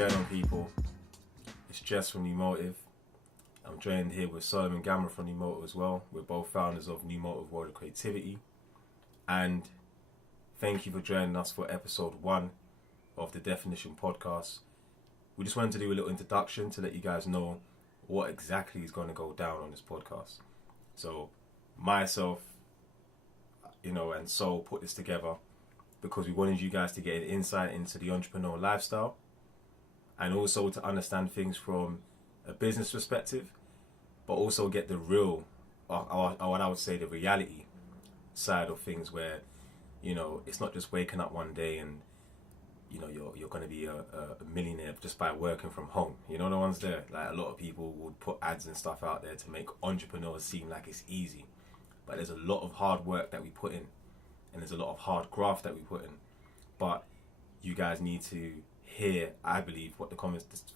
going on, people? It's Jess from New Motive. I'm joined here with Sol and Gamra from New Motive as well. We're both founders of New Motive World of Creativity. And thank you for joining us for episode 1 of the Definition podcast. We just wanted to do a little introduction to let you guys know what exactly is going to go down on this podcast. So myself, and Sol put this together because we wanted you guys to get an insight into the entrepreneur lifestyle and also to understand things from a business perspective, but also get the real, or what I would say the reality side of things where, it's not just waking up one day and, you're going to be a millionaire just by working from home. The ones there, like a lot of people would put ads and stuff out there to make entrepreneurs seem like it's easy. But there's a lot of hard work that we put in, and there's a lot of hard graft that we put in. But you guys need to hear, I believe, what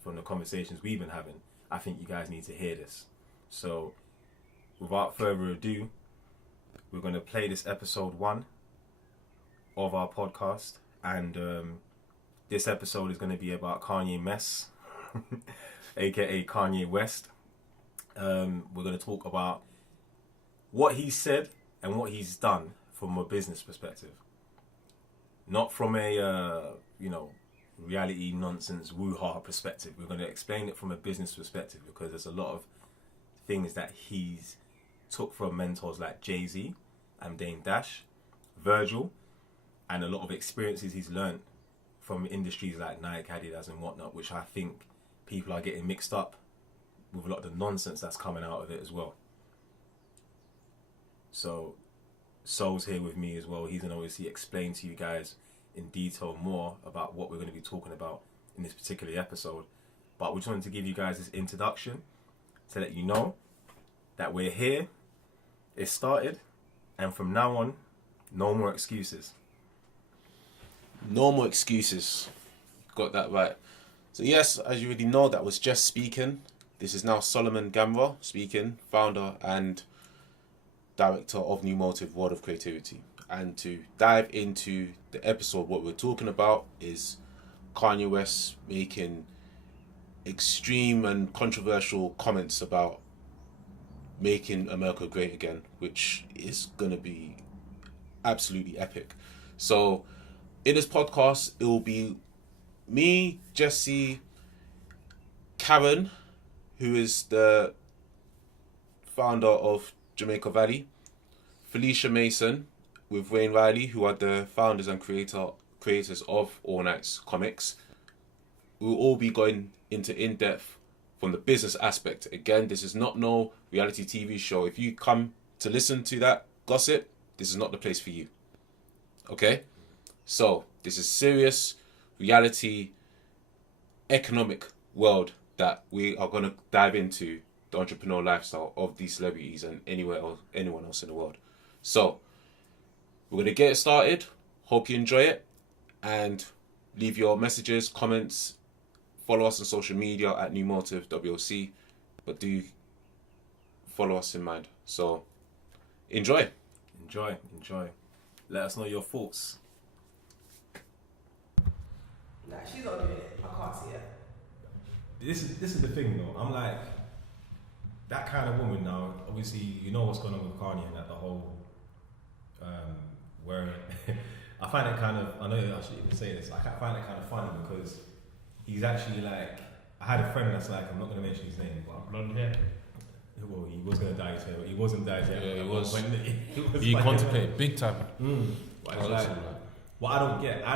from the conversations we've been having. I think you guys need to hear this. So, without further ado, we're going to play this episode 1 of our podcast, and this episode is going to be about Kanye Wests, aka Kanye West. We're going to talk about what he said and what he's done from a business perspective, not from a reality nonsense woo-ha perspective. We're going to explain it from a business perspective because there's a lot of things that he's took from mentors like Jay-Z and Dame Dash, Virgil, and a lot of experiences he's learned from industries like Nike, Adidas and whatnot, which I think people are getting mixed up with a lot of the nonsense that's coming out of it as well. So Sol's here with me as well. He's going to obviously explain to you guys in detail more about what we're going to be talking about in this particular episode. But we just wanted to give you guys this introduction to let you know that we're here, it started, and from now on, no more excuses. No more excuses. Got that right. So yes, as you already know, that was Jess speaking. This is now Solomon Gamra speaking, founder and director of New Motive World of Creativity. And to dive into the episode, what we're talking about is Kanye West making extreme and controversial comments about making America great again, which is going to be absolutely epic. So in this podcast, it will be me, Jesse, Caren, who is the founder of Jamaica Valley, Felisha Mason with Wayne Riley, who are the founders and creators of Allknightz comics. We'll all be going into in-depth from the business aspect. Again, this is not no reality TV show. If you come to listen to that gossip, this is not the place for you. Okay? So, this is serious reality economic world that we are going to dive into the entrepreneur lifestyle of these celebrities and anyone else in the world. So, we're going to get it started. Hope you enjoy it. And leave your messages, comments. Follow us on social media at New Motive WOC. But do follow us in mind. So, enjoy. Enjoy. Let us know your thoughts. Nah, she's not doing it. I can't see it. This is the thing though. I'm like, that kind of woman now, obviously, you know what's going on with Kanye and that the whole, where, I find it kind of, I know I shouldn't even say this, I find it kind of funny because he's actually like, I had a friend that's like, I'm not going to mention his name, but blonde hair. Well, he was going to dye his hair, he wasn't dyed yet. Yeah, he was. He contemplated big time. But it's like, what I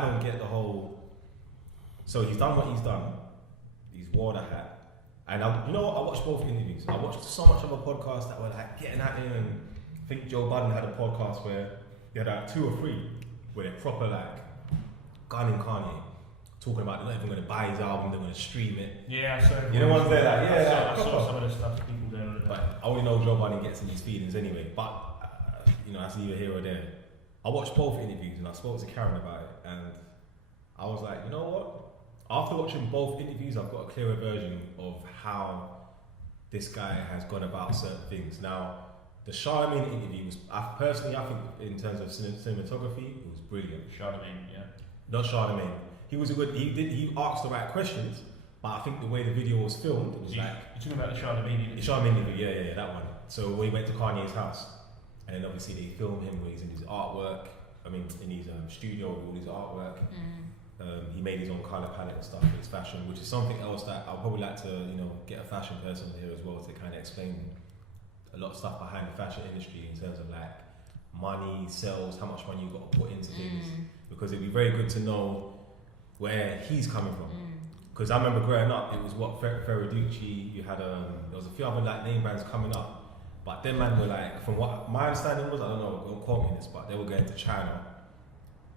don't get the whole, so he's done what he's done, he's wore the hat. And you know what? I watched both interviews. I watched so much of a podcast that were like getting at him, and I think Joe Budden had a podcast where they had like 2 or 3 where they're proper like gunning Kanye, talking about they're not even going to buy his album, they're going to stream it. Yeah, I saw. You know what I'm saying? Like, yeah, I saw some of the stuff people doing. But I only know Joe Budden gets in his feelings anyway. But that's neither here or there. I watched both interviews and I spoke to Caren about it, and I was like, you know what? After watching both interviews, I've got a clearer version of how this guy has gone about certain things. Now, the Charlemagne interview was, I think in terms of cinematography, it was brilliant. Charlemagne, yeah. Not Charlemagne. He was a good. He asked the right questions, But I think the way the video was filmed, it was You're talking about the Charlemagne? the Charlemagne video, yeah, that one. So when he went to Kanye's house, and then obviously they filmed him when he's in his artwork. I mean, in his studio with all his artwork. He made his own color palette and stuff for his fashion, which is something else that I'll probably like to, get a fashion person here as well to kind of explain a lot of stuff behind the fashion industry in terms of like money, sales, how much money you've got to put into things. Because it'd be very good to know where he's coming from. Because I remember growing up, it was Ferraducci, you had, there was a few other like name brands coming up, but them man were like, from what my understanding was, I don't know, don't quote me this, but they were going to China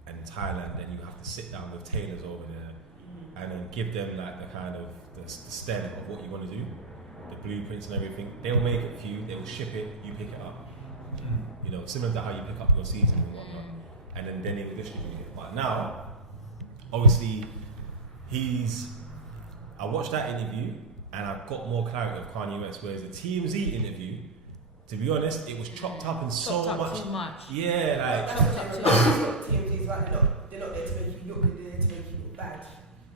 and Thailand, then you have to sit down with tailors over there and then give them like the kind of the stem of what you want to do, the blueprints and everything. They'll make it for you, they will ship it, you pick it up. Similar to how you pick up your season and whatnot, and then they will distribute it. But now, obviously, I watched that interview and I got more clarity of Kanye West, whereas the TMZ interview, to be honest, it was chopped up in so much. Too much. Yeah, like That's what TMZ is like. They're not there to make you look good, they're there to make you look bad.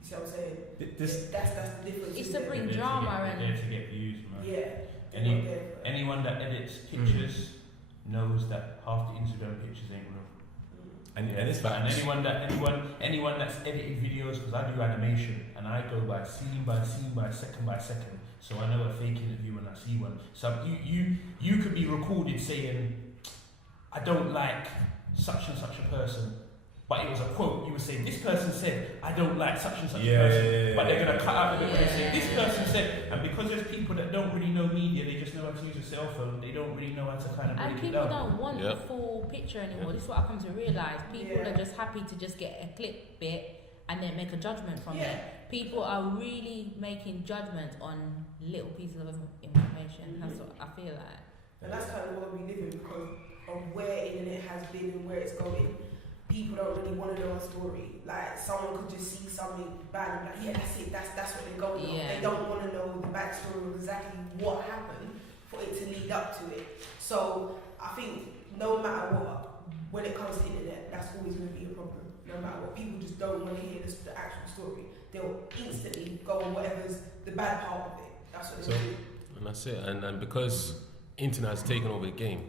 You see what I'm saying? That's the difference. It's to bring drama and. They're there to get views, man. Yeah. Anyone that edits pictures knows that half the Instagram pictures ain't real. and it's And anyone that's edited videos, because I do animation and I go by scene by scene by second, so I know a fake interview when I see one. So you could be recorded saying, I don't like such and such a person, but it was a quote. You were saying this person said, I don't like such and such a person, but they're gonna cut out the bit and say this person said. And because there's people that don't really know media, they just know how to use a cell phone. They don't really know how to kind of break And it people down. don't want the full picture anymore. This is what I come to realise. People are just happy to just get a clip bit and then make a judgment from it. People are really making judgments on little pieces of information. That's what I feel like. And that's kind of what we live in because of where internet has been and where it's going. People don't really want to know a story. Like someone could just see something bad and be like, yeah, that's it. That's what they're going on. They don't want to know the backstory of exactly what happened for it to lead up to it. So I think no matter what, when it comes to internet, that's always going to be a problem. No matter what, people just don't want to hear the actual story. They'll instantly go on whatever's the bad part of it. That's what they do. And that's it. And because internet has taken over the game,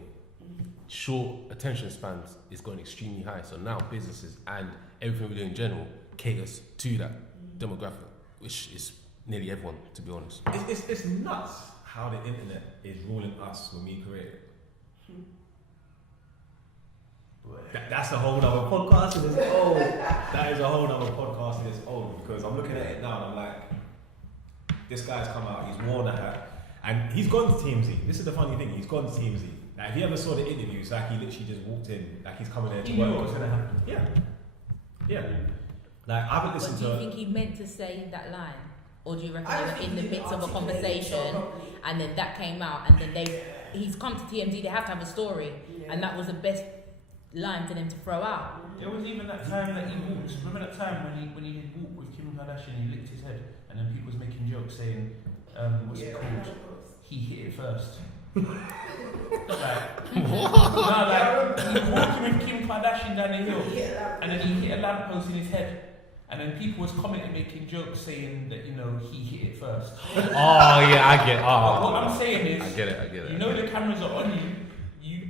short attention spans is going extremely high. So now businesses and everything we do in general caters to that demographic, which is nearly everyone, to be honest. It's nuts how the internet is ruling us when we create it. That's a whole other podcast and it's old. That is a whole other podcast and it's old because I'm looking at it now and I'm like, this guy's come out, he's worn a hat, and he's gone to TMZ. This is the funny thing, he's gone to TMZ. Like, if you ever saw the interviews, like he literally just walked in, like he's coming there to He work. knew what was going to happen. Yeah. Like, I haven't listened But do to. you think he meant to say that line, or do you reckon I they were think in the he midst of a articulated conversation, so properly. and then that came out, and then he's come to TMZ. They have to have a story, and that was the best line for them to throw out. There was even that time that he walked. Remember that time when he did walk with Kim Kardashian? He licked his head, and then people was making jokes saying, "What's it called? He hit it first." He walking with Kim Kardashian down the hill, and then he hit a lamppost in his head. And then people was commenting, making jokes, saying that he hit it first. Oh yeah, I get. But what I'm saying is, I get it. You know the cameras are on you. You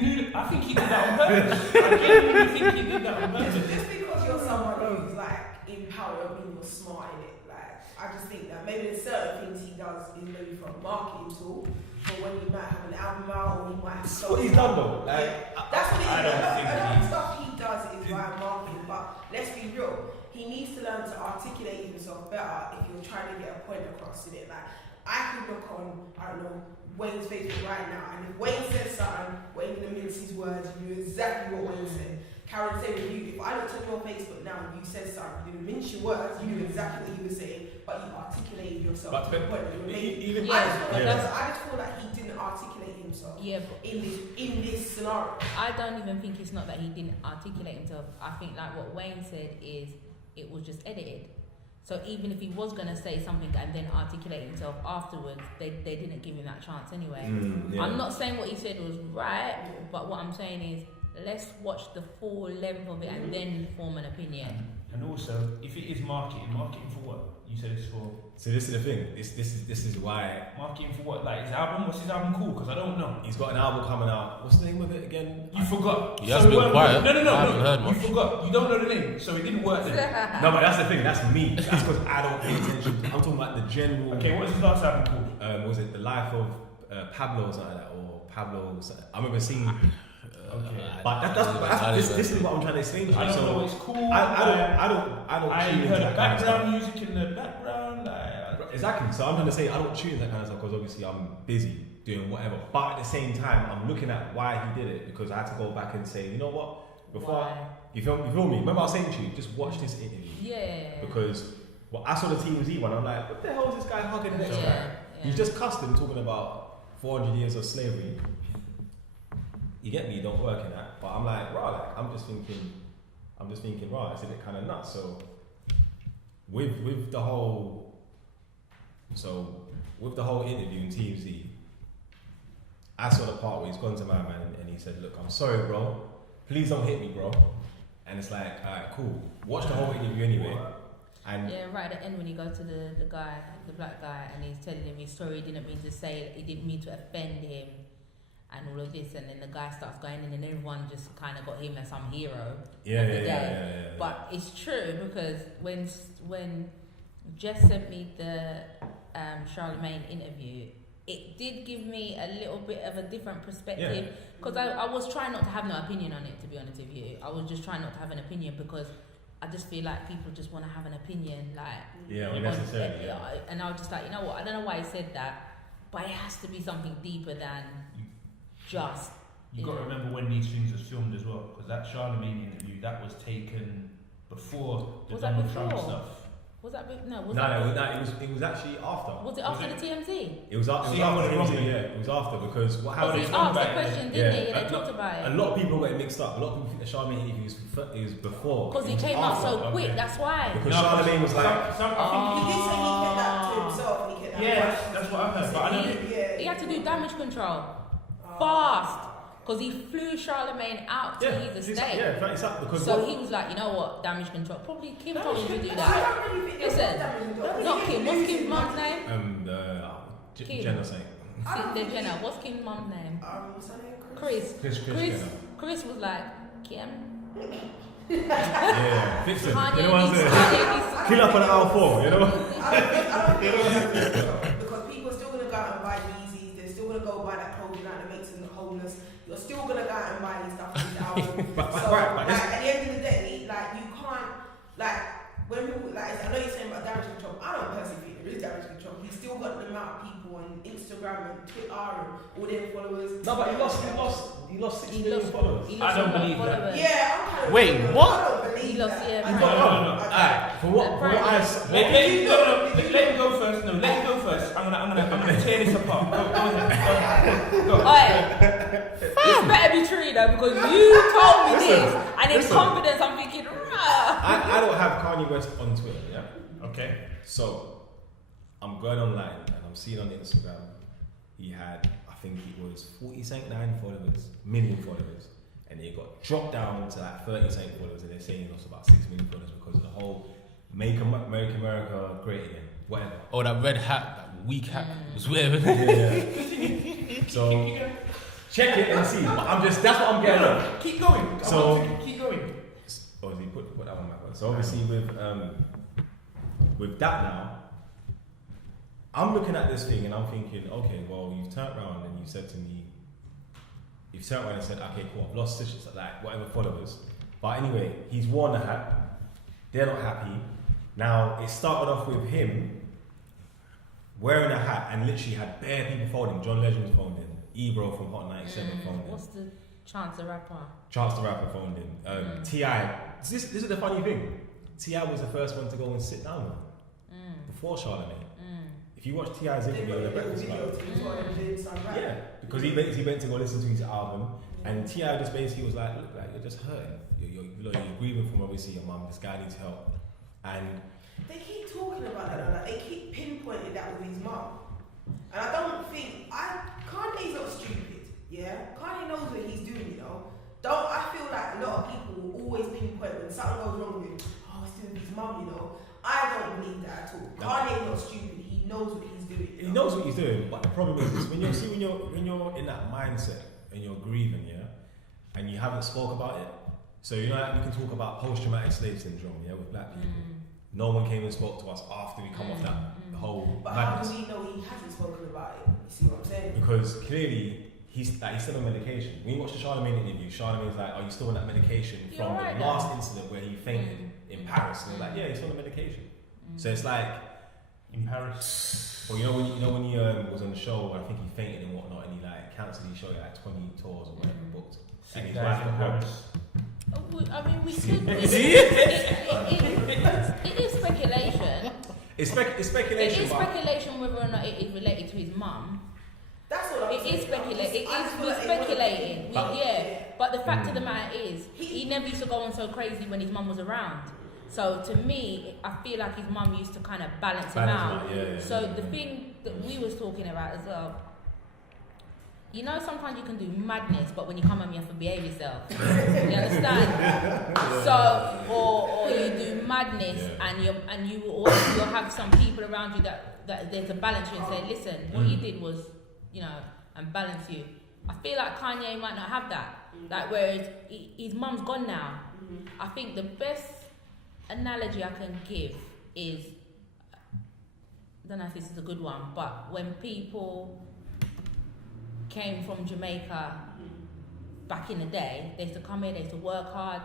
knew. I think he did that on purpose. I genuinely think he did that on purpose. Just because you're someone who's like in power, don't mean you're smart in it. Like I just think that maybe there's certain things he does is maybe from a marketing tool, for when he might have an album out or he might have. That's what he's done though. That's what it is. I don't think a lot of stuff he does is via marketing, but let's be real. He needs to learn to articulate himself better if you're trying to get a point across in it. Like I could look on, I don't know, Wayne's Facebook right now, and if Wayne says something, Wayne gonna mince his words, you know exactly what Wayne said. Karen, same with you. If I looked on your Facebook now and you said something, you didn't mince your words, you knew exactly what you were saying, but you articulated yourself to the point that you were making. I just feel like he didn't articulate himself in this scenario. I don't even think it's not that he didn't articulate himself. I think like what Wayne said is it was just edited. So even if he was going to say something and then articulate himself afterwards, they didn't give him that chance anyway. I'm not saying what he said was right, but what I'm saying is let's watch the full length of it and then form an opinion. And also, if it is marketing for what? You said it's for So this is the thing. This is why marketing for what? Like his album? What's his album called? Because I don't know. he's got an album coming out. What's the name of it again? You forgot. He has been quiet. No. I haven't heard much. You forgot. You don't know the name, so it didn't work then. No, but that's the thing. That's me. That's because I don't pay attention. I'm talking about the general. Okay, what's his last album called? Was it The Life of Pablo or something like that, or Pablo? Or something. I remember seeing. Okay. But this is what I'm trying to explain to you. I don't So know what it's called. I don't. I tune into heard that kind of background stuff. music in the background. Exactly. So I'm trying to say I don't tune into that kind of stuff because obviously I'm busy doing whatever. But at the same time, I'm looking at why he did it because I had to go back and say, you know what? Before you feel me? Remember I was saying to you, just watch this interview. Yeah. Because I saw the TMZ one. I'm like, what the hell is this guy hugging the next guy? Yeah. He's just cussed him talking about 400 years of slavery. You get me? Don't work in that. But I'm like, right. Like, I'm just thinking, right. It's a bit kind of nuts. So with the whole interview in TMZ, I saw the part where he's gone to my man and he said, look, I'm sorry, bro. Please don't hit me, bro. And it's like, alright, cool. Watch the whole interview anyway. And yeah, right at the end when you go to the guy, the black guy, and he's telling him his story, he didn't mean to say, he didn't mean to offend him, and all of this, and then the guy starts going in, and everyone just kind of got him as some hero of the day. Yeah. But it's true because when Jess sent me the Charlemagne interview, it did give me a little bit of a different perspective because I was trying not to have no opinion on it, to be honest with you. I was just trying not to have an opinion because I just feel like people just want to have an opinion, necessarily. And I was just like, you know what? I don't know why he said that, but it has to be something deeper than just. You got to remember when these things was filmed as well, because that Charlemagne interview that was taken before the Donald Trump stuff. Was that big? No, It was actually after. Was it after the TMZ? It was after. It was after because what happened? He asked the question, didn't he? They talked about it. A lot of people got it mixed up. A lot of people think the Charlemagne interview is before. Because he came out so quick, that's why. Because Charlemagne was like. He did say he kept that to himself. And he kept that That's what I heard. But I know he had to do damage control fast. Because he flew Charlemagne out to his estate. Because so he was like, you know what, damage control. Probably Kim told him to do that. Listen, not Kim. What's Kim's mum's name? Kim. Jenna saying. The Jenna. What's Kim's mum's name? What's her name? Chris. Chris was like, Kim. Yeah, fix it. Kanye You know what I'm saying? Kill up on aisle 4, you know? I don't think because people are still going to go out and buy Yeezys, they're still going to go buy that clothing that makes them homeless. You're still gonna go out and buy these stuff from the album. At the end of the day, like you can't when people I know you're saying about damage control. I don't personally think there is damage control. He's still got the amount of people on Instagram and Twitter and all their followers. No, but he lost 6 million followers. I don't believe that. Yeah, I'm kind of. Wait, what? I don't believe He lost, that. yeah. No. Alright, for what I Let him go first. No, let him go first. I'm gonna tear this apart. Go ahead. Go. Alright. This better be true though, because you told me this, and in confidence I'm thinking, rah. I don't have Kanye West on Twitter, yeah? Okay. So, I'm going online and I'm seeing on Instagram, he had, I think it was 49 million followers. And it got dropped down to like 30 followers, and they're saying it was about 6 million followers because of the whole Make America Great Again, whatever. Oh, that red hat, that weak hat was weird. Yeah. So, check it and see. But that's what I'm getting at. Keep going. So, keep going. Obviously, put that on my phone. So obviously with that now, I'm looking at this thing and I'm thinking, okay, well, you've turned around and you said to me, and said, okay, cool, I've lost like whatever followers. But anyway, he's worn the hat. They're not happy. Now it started off with him wearing a hat and literally had bare people following. John Legend phoned in. Ebro from Hot 97 phoned in. What's the Chance the Rapper? Chance the Rapper phoned in. T.I. This is the funny thing. T.I. was the first one to go and sit down before Charlemagne. If you watch T.I.'s interview on the Breakfast Club, yeah, because he went to go listen to his album, and T.I. just basically was like, look, like you're just hurting. You're grieving from obviously your mum. This guy needs help, and they keep talking about that. Like they keep pinpointing that with his mum, and I don't think Kanye's not stupid. Yeah, Kanye knows what he's doing. You know, I feel like a lot of people will always pinpoint when something goes wrong with him. Oh, it's doing with his mum. You know, I don't believe that at all. Kanye's not stupid. He knows what he's doing. He knows what he's doing, but the problem is when you're in that mindset and you're grieving, yeah, and you haven't spoke about it. So you know, like, we can talk about post-traumatic slave syndrome, yeah, with black people. No one came and spoke to us after we come off that whole. But madness. how do we know he hasn't spoken about it? You see what I'm saying? Because clearly he's still on medication. When you watch the Charlemagne interview, Charlemagne's like, "Are you still on that medication from right, the last incident where he fainted in Paris?" And they're like, "Yeah, he's still on the medication." So it's like in Paris. Well, when he was on the show, I think he fainted and whatnot, and he like cancelled his show, like 20 tours or whatever booked. And his wife in Paris. I mean, we could. It is speculation. It's speculation. It is speculation whether or not it is related to his mum. That's what I'm saying. It is speculating. We're speculating. But the fact of the matter is, he never used to go on so crazy when his mum was around. So to me, I feel like his mum used to kind of balance him out. The thing that we was talking about as well, you know, sometimes you can do madness, but when you come home, you have to behave yourself. You understand? So, or you do madness, and you'll have some people around you that there's a balance you and say, listen, what you did was, you know, and balance you. I feel like Kanye might not have that. Like, whereas his mum's gone now. I think the best analogy I can give is, I don't know if this is a good one, but when people came from Jamaica back in the day, they used to come here, they used to work hard,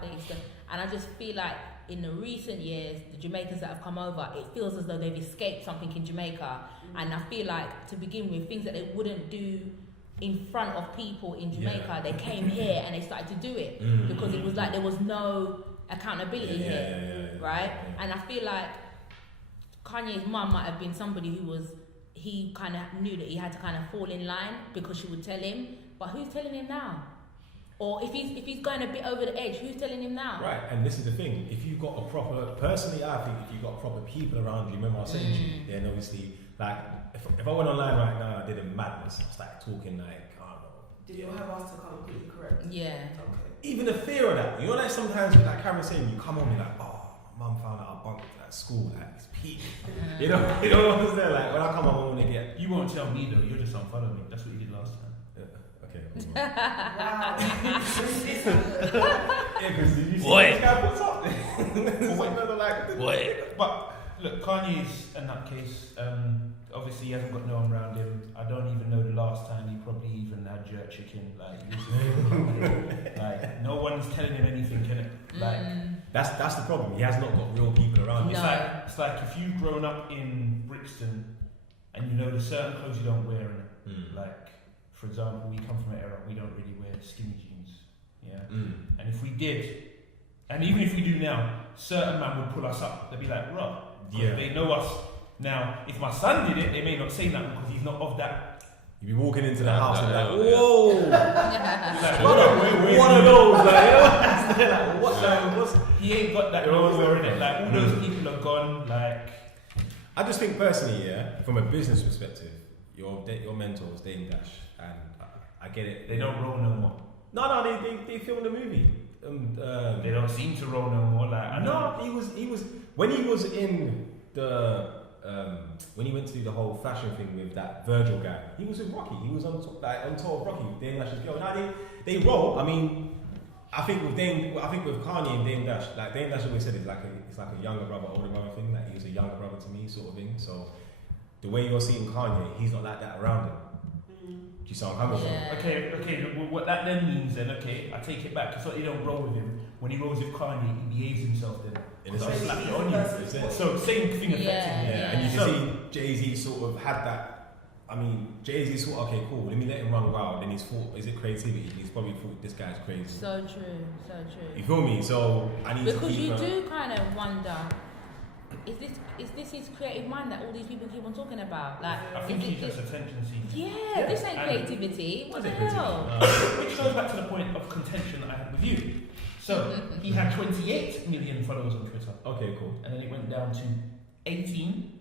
and I just feel like in the recent years, the Jamaicans that have come over, it feels as though they've escaped something in Jamaica, and I feel like, to begin with, things that they wouldn't do in front of people in Jamaica, they came here and they started to do it, because it was like there was no accountability here, right? And I feel like Kanye's mum might have been somebody he kind of knew that he had to kind of fall in line, because she would tell him, but who's telling him now? Or if he's going a bit over the edge, who's telling him now? Right, and this is the thing, if you've got a proper, personally I think if you've got proper people around you, remember I was saying to you, then obviously, like, if I went online right now and I did a madness, I was like talking like, I don't know. Did you have us to come completely correct? Yeah. Okay. Even the fear of that, you know, like sometimes, like Caren saying, you come home and you're like, oh, my mum found out I bunked at school, like, it's peak. You know what I'm saying? Like, when I come home, I want to get... You won't tell me though, you'll just unfollow me. That's what you did last time. Okay. Wow. Because you see Boy. this guy puts up. Boy. But look, Kanye's a nutcase. Obviously, he hasn't got no one around him. I don't even know the last time he probably even had jerk chicken. Like no one's telling him anything, can it? Like that's the problem. He has not got real people around him. No. It's like if you've grown up in Brixton and you know there's certain clothes you don't wear in it. Like, for example, we come from an era we don't really wear skinny jeans. Yeah. And if we did, and even if we do now, certain man would pull us up. They'd be like, "Bruh," they know us. Now, if my son did it, they may not say that because he's not of that. You'd be walking into the house and like, whoa! Like, one of those, like, you know? What? He ain't got that nowhere in it. Like, all those people are gone. Like, I just think personally, from a business perspective, your mentors, Dame Dash, and I get it. They don't roll no more. No, they filmed the movie. They don't seem to roll no more. Like, he was when he was in the. When he went to do the whole fashion thing with that Virgil guy, he was with Rocky. He was on tour of Rocky with Dame Dash's girl. Now they roll. I mean, I think with Kanye and Dame Dash, like Dame Dash always said, it's like a younger brother, older brother thing. Like he was a younger brother to me, sort of thing. So the way you're seeing Kanye, he's not like that around him. Do you see what I'm coming from? Okay. What that then means, then, I take it back. It's not you don't roll with him. When he rolls with Kanye, he behaves himself then. So slap it on you. So same thing effectively. Yeah. And you can see Jay-Z sort of had that. I mean, Jay-Z thought, okay, cool, let me let him run wild. Then he's thought, is it creativity? He's probably thought this guy's crazy. So true. You feel me? So I need to keep. Because you do kind of wonder, is this his creative mind that all these people keep on talking about? Like, I think he's just attention seeking. Yeah, this ain't creativity. What the hell? Which goes back to the point of contention that I had with you. So he had 28 million followers on Twitter. Okay, cool. And then it went down to 18.7.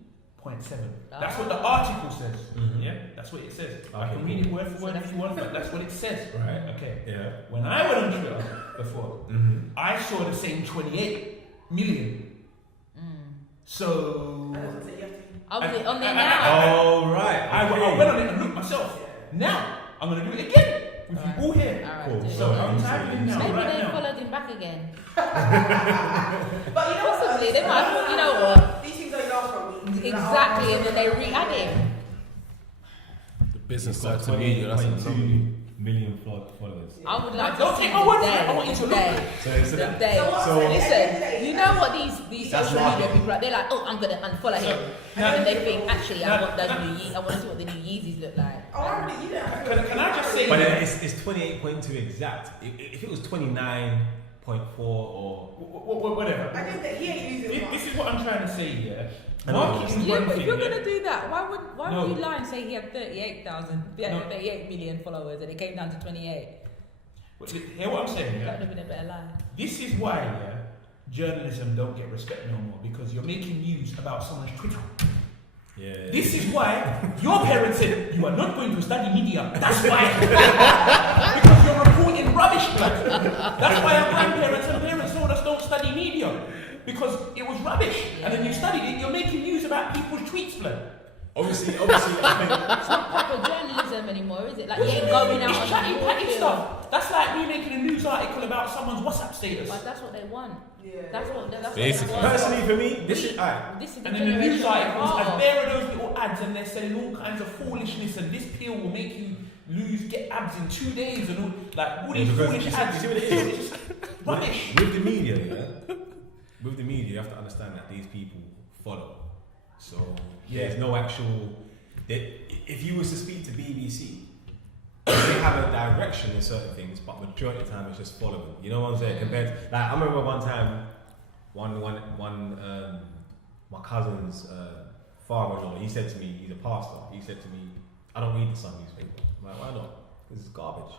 That's what the article says. Yeah, that's what it says. Okay, I can read it word for word if you want, but that's what it says. Right. Okay. Yeah. When I went on Twitter before, I saw the same 28 million. So I was on there now. Oh, right. I went on it and looked myself. Now, I'm going to do it again. With you all here. Cool. So I'm typing now. Maybe right they now. followed him back again. But you know what? Possibly. They might, you know what? These things don't last for a week. Exactly, and then they re-add him. The business He's got side to media, that's an 28.2 anomaly. million followers. I would like Don't to take see my the word for it. day. I want you to the look. day. So The day. So- Listen, you know what these That's social media marketing. people are? They're like, oh, I'm gonna unfollow him, now- and they think actually I now- want those new I want to see what the new Yeezys look like. Oh, I already, you know. Can I just say But then it's 28.2 exact. If it was 29.4 or whatever. I think that he ain't using much. This is what I'm trying to say, yeah. I know. Marketing is Yeah, one but if thing. you're yeah. gonna do that, why No. would you lie and say he had 38 million followers and it came down to 28? Hear what I'm saying, That yeah? would have been a better lie. This is why, yeah, journalism don't get respect no more because you're making news about someone's Twitter. yeah. This is why your parents said you are not going to study media. That's why. Because you're reporting rubbish, blood. That's why our grandparents and parents told us don't study media. Because it was rubbish. And then you studied it, you're making news about people's tweets, blood. Obviously, I think It's not proper journalism anymore, is it? Like you ain't going out It's on chatty the patty field. stuff. That's like me making a news article about someone's WhatsApp status. But that's what they want. Yeah. That's what Basically. they want. personally for me, this is alright. This is the And then the news generation articles, we're and of. there are those little ads, and they're selling all kinds of foolishness, and this pill will make you get abs in 2 days, and all all these because foolish you see- ads. you see what it is? It's just rubbish. With the media, yeah. With the media, you have to understand that these people follow. So there's no actual. If you was to speak to BBC, they have a direction in certain things, but majority of the time it's just following. You know what I'm saying? Compared, I remember one time, my cousin's father-in-law, he said to me, he's a pastor. He said to me, "I don't read the Sun newspaper." I'm like, "Why not?" Because it's garbage.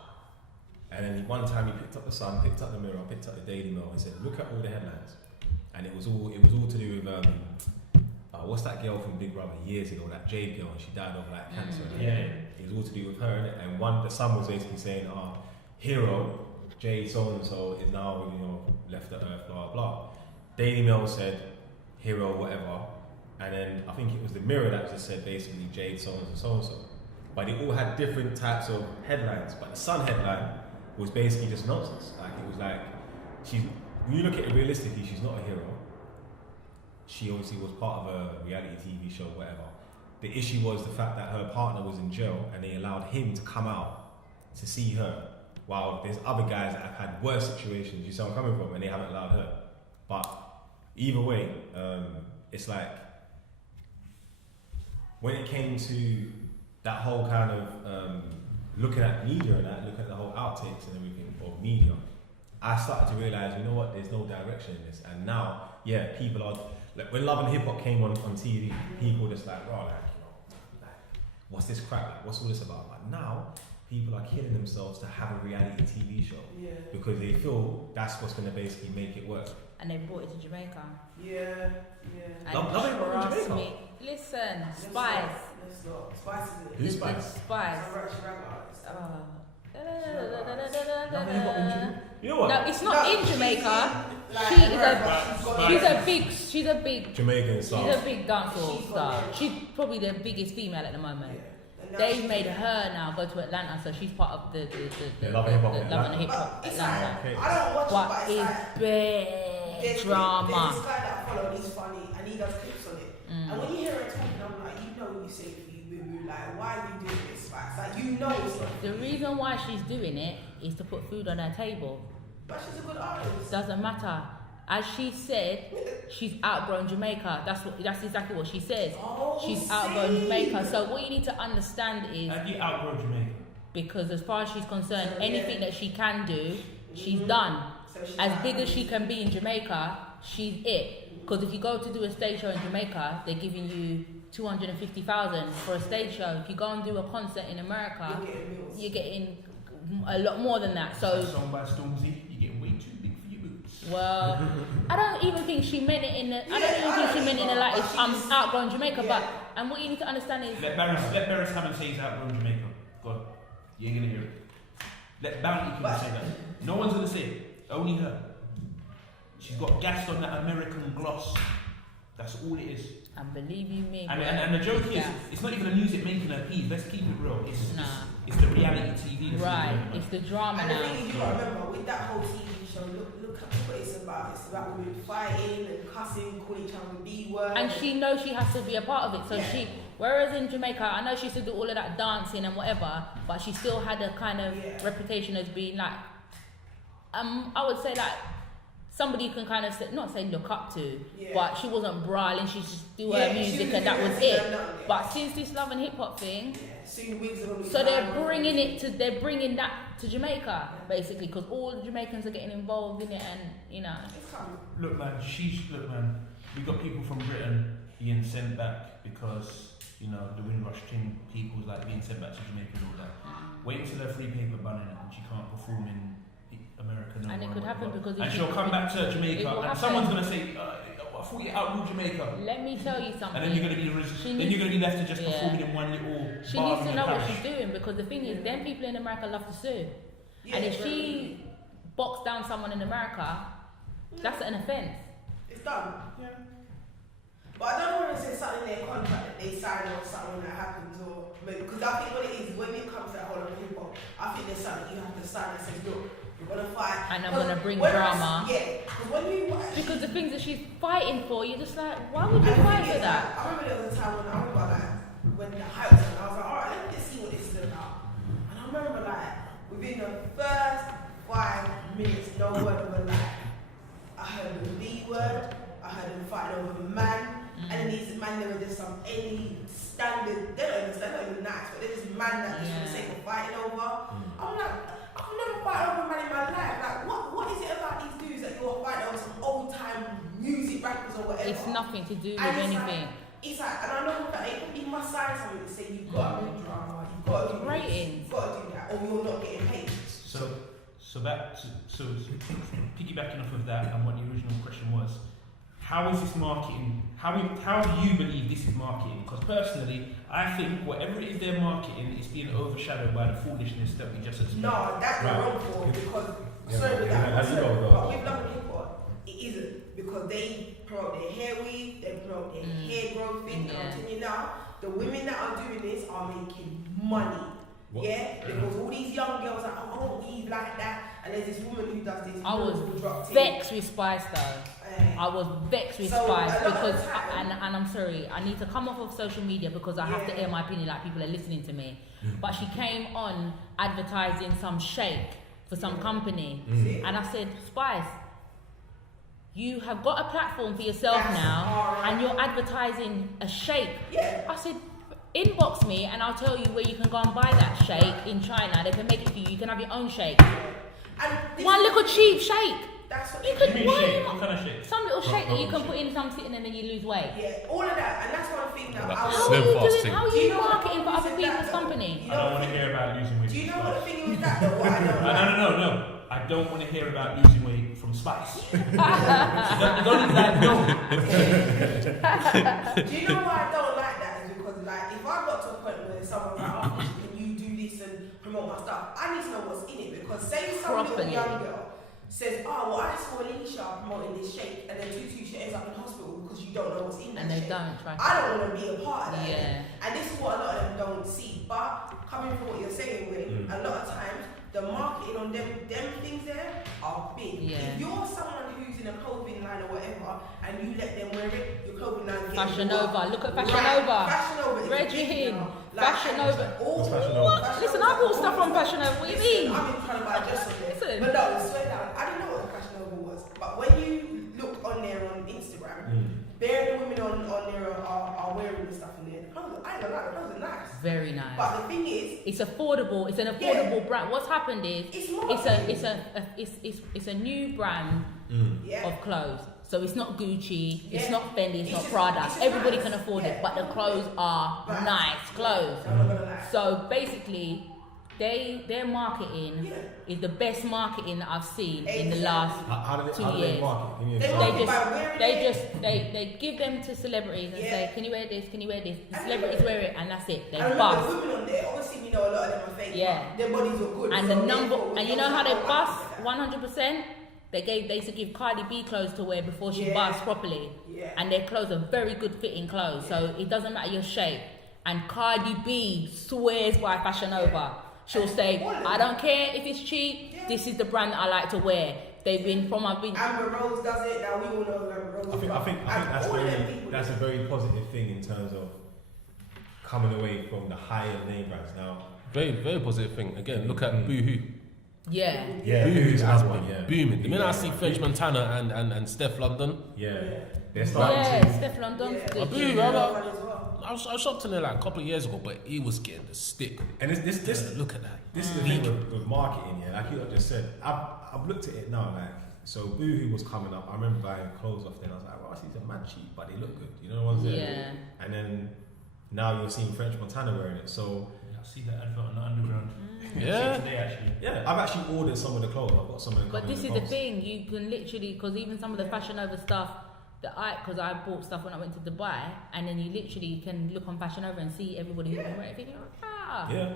And then one time he picked up the Sun, picked up the Mirror, picked up the Daily Mail, and said, "Look at all the headlines." And it was all to do with what's that girl from Big Brother years ago, that Jade girl, and she died of cancer. Yeah. It was all to do with her, innit? And the Sun was basically saying, hero Jade so and so is now left the earth, blah blah blah. Daily Mail said hero whatever, and then I think it was the Mirror that just said basically Jade so and so so and so. But they all had different types of headlines. But the Sun headline was basically just nonsense. Like it was like when you look at it realistically, she's not a hero. She obviously was part of a reality TV show, whatever. The issue was the fact that her partner was in jail and they allowed him to come out to see her, while there's other guys that have had worse situations, you see where I'm coming from, and they haven't allowed her. But either way, it's like, when it came to that whole kind of looking at media and that, looking at the whole outtakes and everything of media, I started to realise, you know what, there's no direction in this. And now, yeah, people are, like when Love and Hip Hop came on TV, people were just like, what's this crap? Like, what's all this about? But now, people are killing themselves to have a reality TV show because they feel that's what's going to basically make it work. And they brought it to Jamaica. Yeah. And Love it brought it to trust Jamaica. me, listen, Spice. Let's not. Spice is it? Who's The Spice? Spice. I'm actually rap artist. You know what? No, it's not in Jamaica. She's a big Jamaican star. She's a big dancehall star. She's probably the biggest female at the moment. They've made her now go to Atlanta, so she's part of the Love and Hip Hop Love and Hip Hop It's Atlanta. like, I don't watch But it, but it's like, big there's drama. this guy that I follow, he's funny, and he does clips on it. And when you hear her talking, I'm like, you know you say boo-boo, like, why are you doing this? Like, you know it's not. The reason why she's doing it is to put food on her table. But she's a good artist. Doesn't matter. As she said, she's outgrown Jamaica. That's exactly what she says. Oh, She's outgrown Jamaica. So what you need to understand is, And you outgrow Jamaica. because as far as she's concerned, So, anything that she can do, she's done. So she's As like- big as she can be in Jamaica, she's it. Because if you go to do a stage show in Jamaica, they're giving you 250,000 for a stage show. If you go and do a concert in America, you're getting a lot more than that. So, Song by Stormzy, you're getting way too big for your boots. well, I don't even think she meant it in the. I don't even think she meant it in the like. I'm outgrown Jamaica, but and what you need to understand is. Let Barris Hammond say he's outgrown Jamaica. Go on. You ain't gonna hear it. Let Bounty King say that. No one's gonna say it. Only her. She's got gassed on that American gloss. That's all it is. And believe you me, And the joke is, it's not even the music making her peas. Let's keep it real. It's the reality TV. Right. It's the drama and now. the thing is, you gotta remember with that whole TV show. Look at what it's about. It's about women fighting and cussing, calling each other B words. And she knows she has to be a part of it. So whereas in Jamaica, I know she used to do all of that dancing and whatever, but she still had a kind of reputation as being like, I would say like somebody you can kind of not say look up to, but she wasn't brawling. She just do her music and that was it. But since this love and hip hop thing, so they're bringing that to Jamaica basically, because all the Jamaicans are getting involved in it, and you know. Look, man, we got people from Britain being sent back because you know the Windrush thing. People's like being sent back to Jamaica and all that. Wait until her free paper banning it and she can't perform in America. And it could happen because and she'll come back to Jamaica and someone's gonna say, I thought you outruled Jamaica. Let me tell you something. And then you're gonna be left to just performing in one little. She needs to know what she's doing, because the thing is, then people in America love to sue, and if she boxed down someone in America, that's an offence. It's done. Yeah. But I don't want to say something in their contract that they sign or something that happens, or because I think what it is when it comes to that whole hip hop, I think there's something you have to sign that says, look, you're gonna fight, and I'm gonna bring drama. Because the things that she's fighting for, you're just like, why would you fight for that? I remember there was a time when the hype was on, I was like, alright, let me just see what this is about. And I remember like within the first 5 minutes, no word of a lie. I heard the B word, I heard them fighting over the man. And then these men, they were just any standard, they're not even nice, but they're just man that just for the sake of fighting over. I'm like, I've never fight over a man in my life. Like, what is it about these dudes that you're fighting over some old time music rappers or whatever? It's nothing to do with anything. It's like, and I know that you must sign something to say you've got to do drama, you've got to do ratings, you've got to do that, or you're not getting paid. So piggybacking off of that and what the original question was, how is this marketing? How do you believe this is marketing? Because personally, I think whatever it is they're marketing is being overshadowed by the foolishness that we just explained. No, that's the wrong for, because but with Love and Hip Hop, it isn't, because they promote their hair weave, they promote their hair growth thing. And I'm telling you now, the women that are doing this are making money. What? Yeah, because all these young girls are, I won't weave like that. And there's this woman who does this. I was vexed with Spice though. I was vexed with Spice because, and I'm sorry, I need to come off of social media because I have to air my opinion like people are listening to me. But she came on advertising some shake for some company. And I said, Spice, you have got a platform for yourself now and you're advertising a shake. I said, inbox me and I'll tell you where you can go and buy that shake in China. They can make it for you. You can have your own shake. One little cheap shake. That's what you could shake. What kind of shake? Some little shake that you can put in some sitting and then you lose weight. Yeah, all of that. And that's one thing that how are you marketing for other people's company? I don't want to hear about losing weight. Do you know what the thing is with that though? No. I don't want to hear about losing weight from Spice. Don't even like no. Do you know why I don't like that? Is because like if I got to a point where someone's like, oh, can you do this and promote my stuff? I need to know what's in it, because say some little young girl says, oh well, I saw Felisha promoting this shake, and then she ends up in hospital because you don't know what's in that and they shake. don't try. I don't want to be a part of that. Yeah. And this is what a lot of them don't see. But coming from what you're saying, Will, a lot of times the marketing on them things there are big. Yeah. If you're someone who's in a clothing line or whatever, and you let them wear it, your clothing line gets Fashion Nova. Look at Fashion Nova. Fashion Nova. Reggie Fashion Nova. Fashion What? Nova? Listen, I bought stuff from Fashion Nova. What do you mean? I've been trying to buy a dress on there. Listen. But no, swear down. I didn't know what the Fashion Nova was. But when you look on there on Instagram, the women on there are wearing the stuff in there. The clothes, I don't know, the clothes are nice. Very nice. But the thing is, it's affordable. It's an affordable brand. What's happened is it's a new brand of clothes. So it's not Gucci, it's not Fendi, it's not Prada. Everybody can afford it, but the clothes are nice clothes. So basically, their marketing is the best marketing that I've seen in the last 2 years. They give them to celebrities and say, can you wear this? Can you wear this? The celebrities wear it, and that's it. They bust. The women on there, obviously, we know a lot of them are fake. Yeah. Their bodies are good. And the number, and you know how they bust 100%? They used to give Cardi B clothes to wear before she Yeah. baths properly. Yeah. And their clothes are very good fitting clothes, so it doesn't matter your shape. And Cardi B swears by Fashion Nova. She'll say, I don't care if it's cheap, this is the brand that I like to wear. They've been from, I've been... Amber Rose does it, now we all know who Amber Rose is. I think that's a very positive thing in terms of coming away from the higher name brands now. Very, very positive thing. Again, look at Boohoo. Yeah. Boohoo's has has one, been yeah. booming. The minute I see French Montana and Steph London, They're starting Yeah, to. Steph London. I Boohoo, I was shopped in there like a couple of years ago, but he was getting the stick. And this Look at that. This is the thing with marketing, yeah. Like you just said, I've looked at it now. Like, so Boohoo was coming up. I remember buying clothes off there. I was like, well, these are mad cheap, but they look good. You know what I'm saying? Yeah. And then now you're seeing French Montana wearing it. So I see that advert on the underground. Yeah. Today actually. yeah, I've actually ordered some of the clothes. I've got some of the. But this is the thing, you can literally, because even some of the Fashion Nova stuff, because I bought stuff when I went to Dubai, and then you literally can look on Fashion Nova and see everybody who's been wearing it, thinking, Yeah.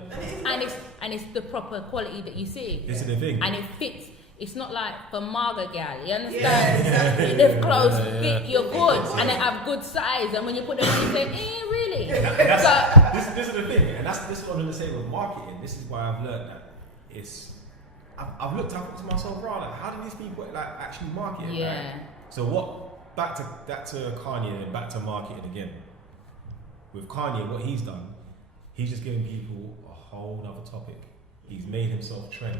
and it's the proper quality that you see, This is the thing. and it fits. It's not like for Marga gal, you understand? Yeah, exactly. Their clothes Yeah, fit your goods, and they have good size, and when you put them on, you say, really? This is the thing, and this is what I'm going to say with marketing. This is why I've learned that I've looked up to myself, bro. Like, how do these people like actually market? Yeah. Right? So what? Back to Kanye and back to marketing again. With Kanye, what he's done, he's just given people a whole other topic. He's made himself trend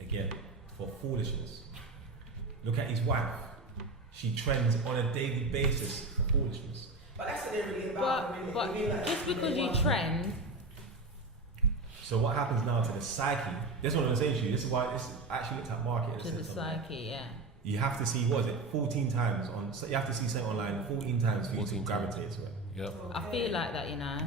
again for foolishness. Look at his wife. She trends on a daily basis for foolishness. But that's what they're really about. But just because you trend, So what happens now to the psyche? This is what I'm saying to you. This is why this actually looked at market. to the psyche, yeah. You have to see, what is it, 14 times on. So you have to see something online 14 times for you to 14 gravitate to it. Yep. I feel like that, you know.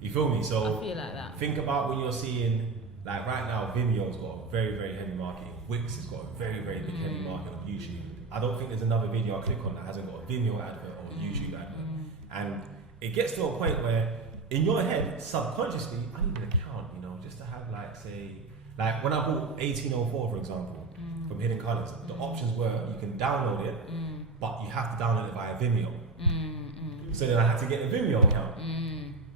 You feel me? I So feel like that. think about when you're seeing, like right now, Vimeo's got a very, very heavy marketing. Wix has got a very, very big heavy market on YouTube. I don't think there's another video I click on that hasn't got a Vimeo advert or a YouTube advert. And it gets to a point where, in your head, subconsciously, I need an account, you know, just to have like, say, like when I bought 1804, for example, from Hidden Colours, the options were you can download it, but you have to download it via Vimeo. So then I had to get a Vimeo account.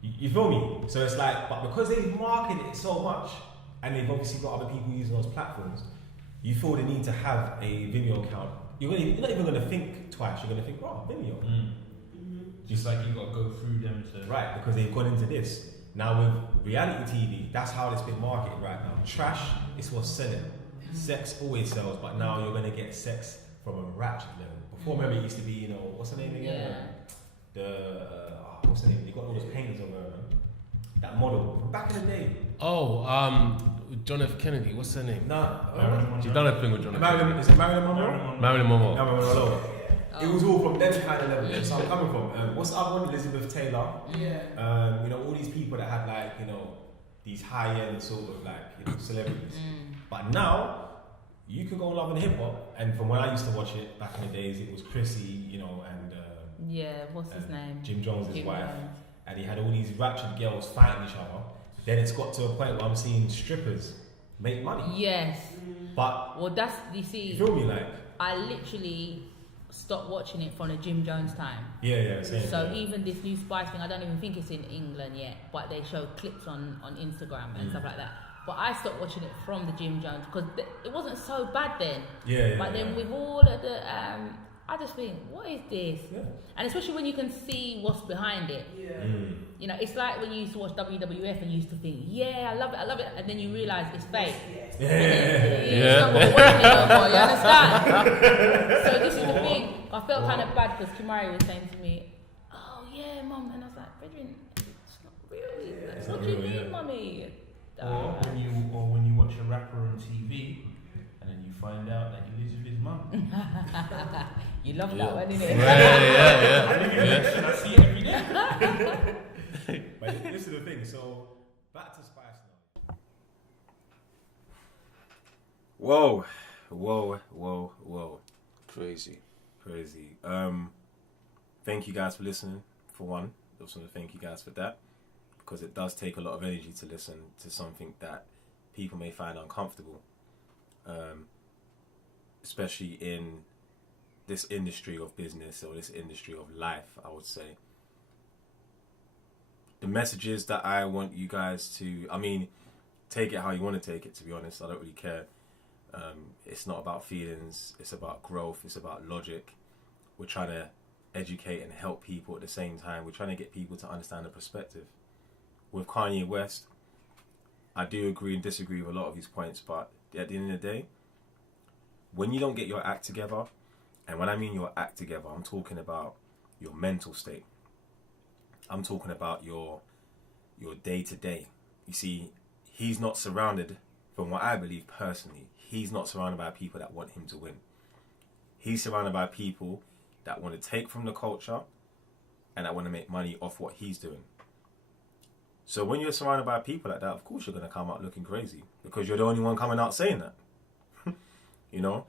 You feel me? So it's like, but because they've marketed it so much, and they've obviously got other people using those platforms, you feel the need to have a Vimeo account. You're not even going to think twice. You're going to think, oh, Vimeo. Just like you got to go through them to. Right, because they've gone into this. Now with reality TV, that's how it's been marketed right now. Trash is what's selling. Sex always sells, but now you're going to get sex from a ratchet level. Before, remember, it used to be, you know, what's the name again? What's the name? They got all those paintings of her, that model from back in the day. Oh, John F. Kennedy. What's her name? Nah, She's done a thing with John F. Kennedy. Is it Marilyn Monroe? Marilyn Monroe. Marilyn Monroe. It was all from them kind of level. So I'm coming from. What's the other one? Elizabeth Taylor. Yeah. You know, all these people that had like, you know, these high-end sort of like, you know, celebrities. But now, you can go on Love and Hip Hop, and from when I used to watch it back in the days, it was Chrissy, you know, and What's his name? Jim Jones' Jim wife, Jones. and he had all these ratchet girls fighting each other. Then it's got to a point where I'm seeing strippers make money. Yes. But Well, that's, you you see, feel me, like I literally stopped watching it from the Jim Jones time. same. So even this new Spice thing, I don't even think it's in England yet, but they show clips on Instagram and stuff like that. But I stopped watching it from the Jim Jones because it wasn't so bad then. But then with all of the, I just think, what is this? Yeah. And especially when you can see what's behind it. Yeah. You know, it's like when you used to watch WWF and you used to think, yeah, I love it, and then you realise it's fake. Yes. It's not gonna work anymore, you understand? So this is the thing. I felt kind of bad because Kimari was saying to me, oh yeah, mum, and I was like, Brethren, it's not real. It's What not do you real, mean, yeah. mummy? Or when you watch a rapper on TV and then you find out that he lives with his mum. You love that one, innit? Yeah. I live in it and I see it every day. But this is the thing. So back to Spice now. Whoa. Crazy. Thank you guys for listening. For one, I just want to thank you guys for that, because it does take a lot of energy to listen to something that people may find uncomfortable. especially in this industry of business or this industry of life, I would say. The messages that I want you guys to, I mean, take it how you want to take it, to be honest. I don't really care. It's not about feelings. It's about growth. It's about logic. We're trying to educate and help people at the same time. We're trying to get people to understand the perspective. With Kanye West, I do agree and disagree with a lot of his points, but at the end of the day, when you don't get your act together, and when I mean your act together, I'm talking about your mental state. I'm talking about your day-to-day. You see, he's not surrounded, from what I believe personally, he's not surrounded by people that want him to win. He's surrounded by people that want to take from the culture and that want to make money off what he's doing. So when you're surrounded by people like that, of course you're going to come out looking crazy because you're the only one coming out saying that. You know,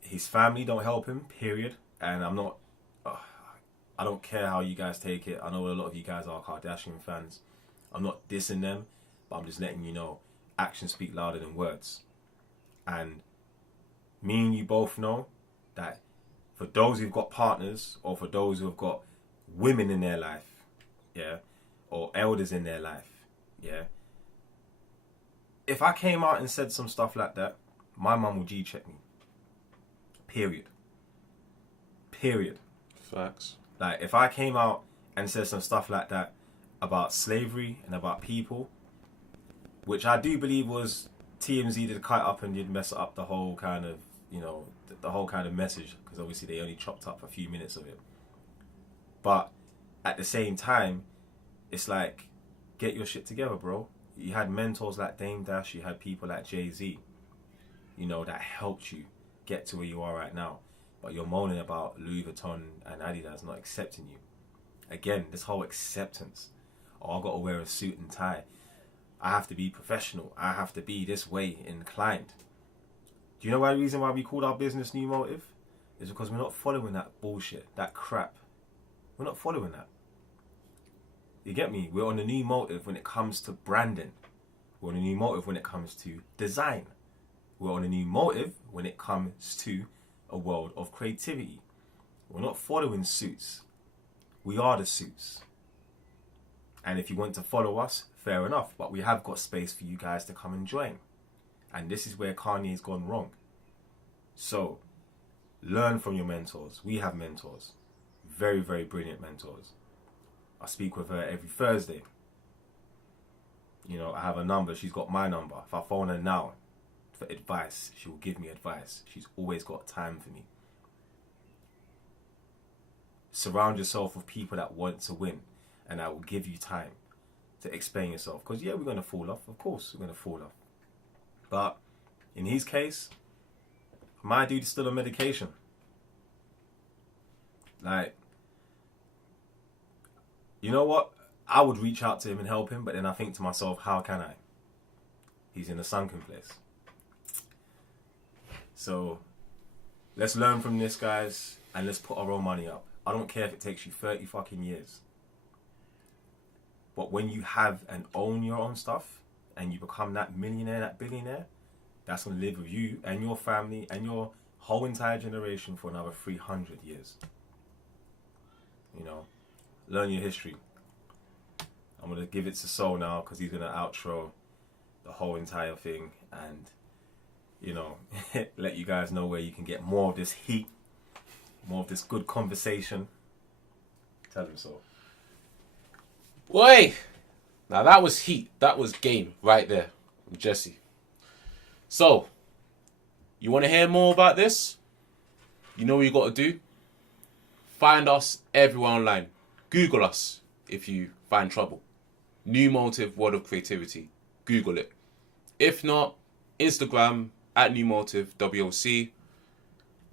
his family don't help him, period. And I don't care how you guys take it. I know a lot of you guys are Kardashian fans. I'm not dissing them, but I'm just letting you know, actions speak louder than words. And me and you both know that for those who've got partners or for those who've got women in their life, yeah, or elders in their life, yeah, if I came out and said some stuff like that, my mum will G-check me. Period. Facts. Like, if I came out and said some stuff like that about slavery and about people, which I do believe was TMZ did cut up and did mess up the whole kind of, you know, the whole kind of message, because obviously they only chopped up a few minutes of it. But at the same time, it's like, get your shit together, bro. You had mentors like Dame Dash, you had people like Jay-Z, you know, that helped you get to where you are right now. But you're moaning about Louis Vuitton and Adidas not accepting you. Again, this whole acceptance. Oh, I got to wear a suit and tie. I have to be professional. I have to be this way inclined. Do you know the reason why we called our business New Motive? It's because we're not following that bullshit, that crap. We're not following that. You get me? We're on a new motive when it comes to branding. We're on a new motive when it comes to design. We're on a new motive when it comes to a world of creativity. We're not following suits. We are the suits. And if you want to follow us, fair enough. But we have got space for you guys to come and join. And this is where Kanye's gone wrong. So, learn from your mentors. We have mentors. Very, very brilliant mentors. I speak with her every Thursday. You know, I have a number. She's got my number. If I phone her now for advice, she will give me advice. She's always got time for me. Surround yourself with people that want to win and that will give you time to explain yourself. Because yeah, we're going to fall off. Of course, we're going to fall off. But in his case, my dude is still on medication. Like, you know what? I would reach out to him and help him, but then I think to myself, how can I? He's in a sunken place. So, let's learn from this, guys, and let's put our own money up. I don't care if it takes you 30 fucking years. But when you have and own your own stuff, and you become that millionaire, that billionaire, that's going to live with you and your family and your whole entire generation for another 300 years. You know, learn your history. I'm going to give it to Sol now because he's going to outro the whole entire thing and, you know, let you guys know where you can get more of this heat, more of this good conversation. Tell him so. Boy! Now that was heat. That was game right there from Jesse. So, you want to hear more about this? You know what you got to do? Find us everywhere online. Google us if you find trouble. New Motive World of Creativity. Google it. If not, Instagram at New Motive WOC.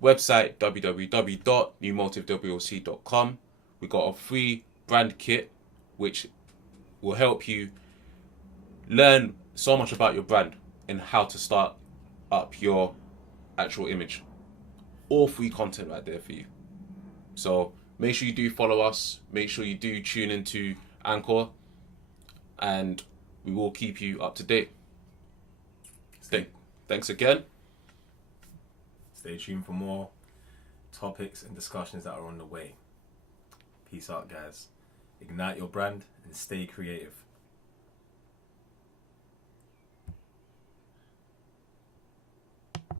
Website www.newmotivewoc.com. We got a free brand kit which will help you learn so much about your brand and how to start up your actual image. All free content right there for you. So make sure you do follow us. Make sure you do tune into Anchor. And we will keep you up to date. Thanks again. Stay tuned for more topics and discussions that are on the way. Peace out, guys. Ignite your brand and stay creative.